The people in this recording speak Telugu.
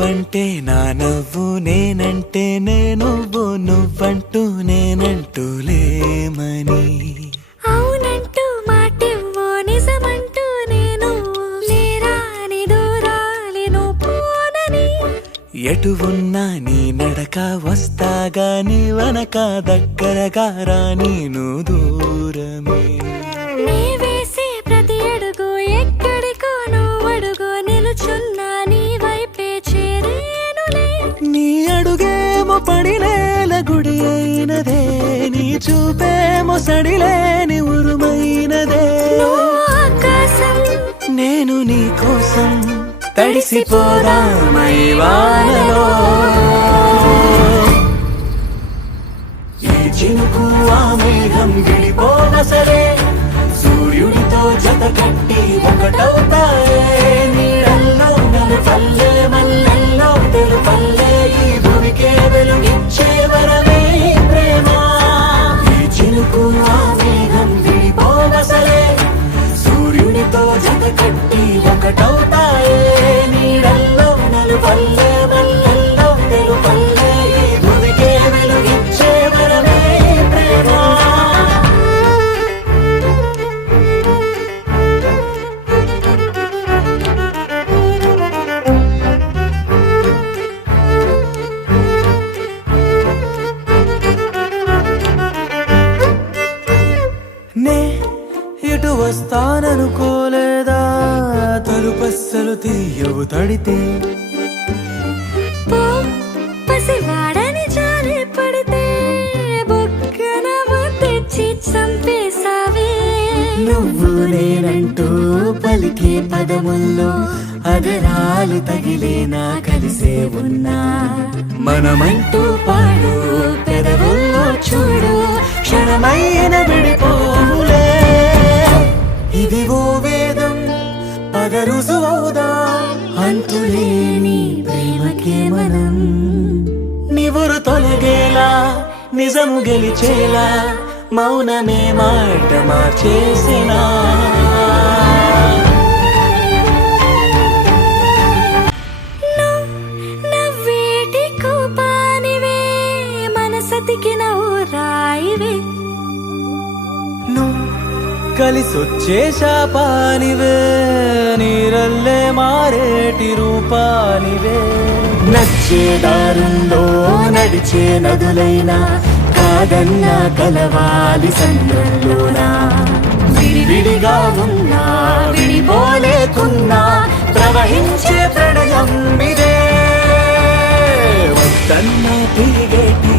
నువ్వంటే నా నవ్వు నేనంటే నువ్వు నువ్వంటూ నేనంటూ లేమని అవునంటూ మాటివ్వు నిజమంటూ నేను లేరాని దూరాలను పోనని ఎటు ఉన్నా నీ నడక వస్తాగా నీ వనక దగ్గరగా రాని నువ్వు దూరమే నీ వేసే ప్రతి అడుగు ఎక్కడికో నువ్వు అడుగు నిలుచున్నా నీ వైపే చేరేనులే నీ అడుగేమో పడినేల గుడి అయినదే నీ చూపేమో సడిలేని ఉరుమైనదే నువ్వు ఆకాశం నేను నీ కోసం తడిసిపోదామై వానలో ఈ చినుకు ఆ మేఘం విడిపోన సరే సూర్యుడితో జత కట్టి ఒకటవుతాయే నీడల్లో నలుపల్లె మల్లెల్లో తెలుపల్లె ఈ భూమికే వెలుగిచ్చే వరమే ప్రేమ ఈ చినుకు ఆ మేఘం విడిపోన సరే సూర్యుడితో జత కట్టి ఒకటవుతాయే నీడల్లో నలుపల్లె మల్లెల్లో తెలుపల్లె ఈ భూమికే వెలుగిచ్చే వరమే ప్రేమ నే ఇటు వస్తాననుకోలేదా తలుపస్సలు తీయవు తడితే పో పసివాడని జారి పడితే బొక్కన తెచ్చి చంపేశావే నువ్వు నేనంటూ పలికే పదముల్లో అదరాలు తగిలేనా కలిసే ఉన్నా మనమంటూ పాడు పెదవుల్లో చూడు క్షణమైన విడిపోలే ఇది ఓ వేదం పదరుసువౌదా అంతులేని ప్రేమకే మనం నివురు తొలగేలా నిజము గెలిచేలా మౌనమే మాట మార్చేసినా నవ్వేటి కోపానివే మనసతికి నవ్వురాయివే నువ్వు కలిసొచ్చే శాపానివే నీరల్లే మారేటి రూపానివే నచ్చే దారుల్లో నడిచే నదులైనా కాదన్నా కలవాలి సంద్రంలోనా విడివిడిగా ఉన్నా విడిపోలేకున్నా ప్రవహించే ప్రణయం ఇదే వద్దన్నా తిరిగేటి